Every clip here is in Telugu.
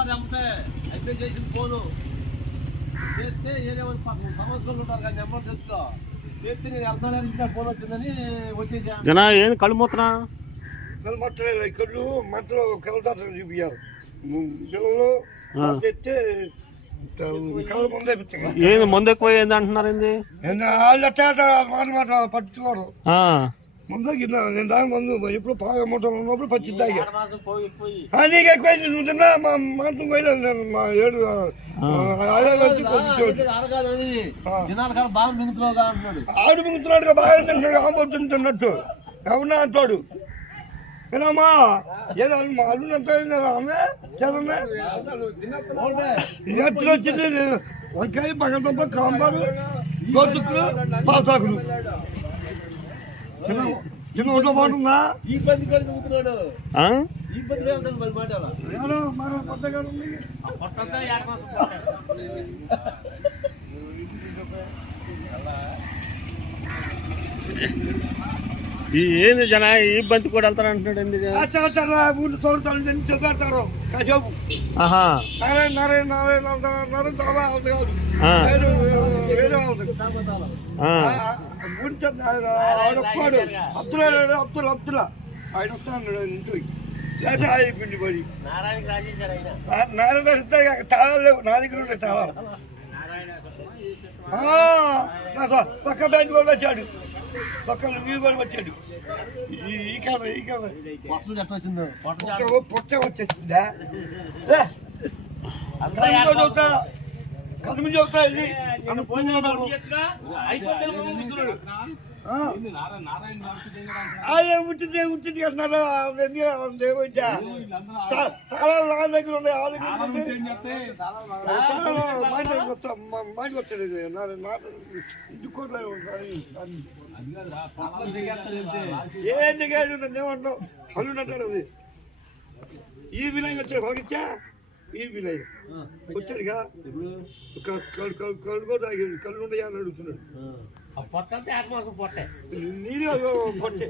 వెళ్తారు అమ్మితే అయిపోయి చేసిన ఫోను చేస్తే వాళ్ళు పాపం సమస్యలు ఉంటారు కానీ నెంబర్ తెలుసుకో. చేస్తే నేను వెళ్తాను ఇంకా ఫోన్ వచ్చిందని వచ్చేసా. జన ఏం కళ్ళు మూతనా? కళ్ళు మొత్తం కళ్ళు మంటలు కలుతారు చూపించారు పిల్లలు. చెప్తే కళ్ళు ముందే ఏంది మందు ఎక్కువ ఏంది అంటున్నారు ఏంది? మాట మాట పట్టుకోవడం ఆ, ముందు గిన్న నేను దాని ముందు ఎప్పుడు పాగా మూటలు ఉన్నప్పుడు పచ్చి తాగా. నీకు ఎక్కువ నువ్వు తిన్నా మా మాటలు పోయలేదు నేను మా ఏడు బాగా ఆడు మింగుతున్నాడుగా బాగా తింటున్నాడు ఆంబోతుంది తిన్నట్టు ఎవరన్నా అంటాడు. ఏనమ్మా ఏదో మా అల్లుడు అంటే ఆమె చదవమే ఎత్తులు వచ్చింది వంకాయ బంగాళదుంప కాంబారు గోతుకులు పాసాకులు చిన్న ఒంట్లో బాగుంటుందా ఈ పది ఆ? ఈ పది వెళ్తాను మరి మాట అలా ఈ ఏంది జన ఈ బంతి కూడా వెళ్తారు అంటున్నాడు ఊళ్ళు చదువుతారు కాసేపు ఆహా నారాయణ నారాయణ నారాయణ నారాయణ చాలా అవుతుంది కాదు ఆ, వేరే వేరే అవుతుంది ఆ. ఆడొస్తాడు అబ్దుల్ అబ్దుల్ అబ్దుల్ ఆయన వస్తాడు ఇంటికి లేదా అయిపోయింది మరి నారాయణకి రాజేశారు ఆయన నారాయణ ఇస్తే చాలా లేవు నా దగ్గర ఉండే చాలా పక్క బ్యాంక్ కూడా వచ్చాడు పక్క మీరు కూడా వచ్చాడు ఈ కాదు ఈ వచ్చిందో? పొట్ట వచ్చేసిందా? ఏ, కళ్ళు చదువుతా వెళ్ళి నన్ను ఫోన్ చేస్తాను అదే ఉంటుంది ఉంటుంది అంటున్నారా ఏమైతే తాళాలు నా దగ్గర ఉన్నాయి ఆ దగ్గర ఉన్నాయి. తాళాలు మా ఇంటికి వస్తా మా మా ఇంటికి వచ్చాడు ఇది. నా నా ఇంటికి కూడా ఉన్నాయి. ఏంటి కాదు నన్ను ఏమంటావు? అంటారు అది ఈ విలయం వచ్చాడు పలికిచ్చా ఈ విలయం వచ్చాడుగా క- కళ్ళు కళ్ళు కళ్ళు కూడా తాగాడు కళ్ళు ఉన్నాయా అని అడుగుతున్నాడు పొట్టంతా ఏక మాసం పొట్టే నీరే పొట్టే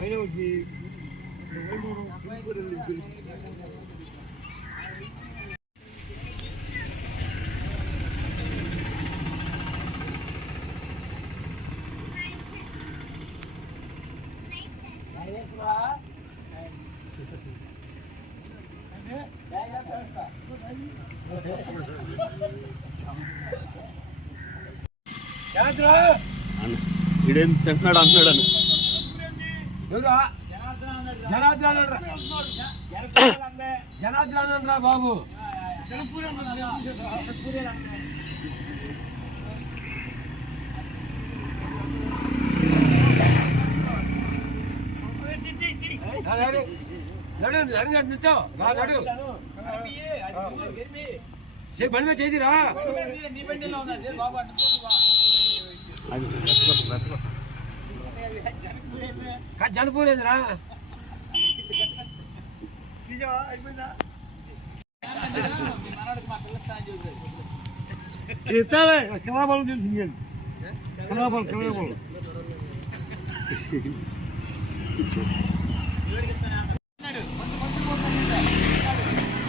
అయినా తింటున్నాడు అంటున్నాడు అని. జనార్దన్ బాబు. నడు నడు నిల్చో రా నడు చేయి బండి మీద చేదిరా. చనిపోలేదురా ఇస్తావే కళాబలం తెలిసింది కళాబలం కళాబలం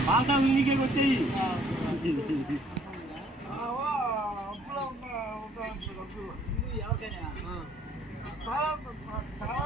బాగా ఉనికి వచ్చాయి ఎవరికైనా చాలా చాలా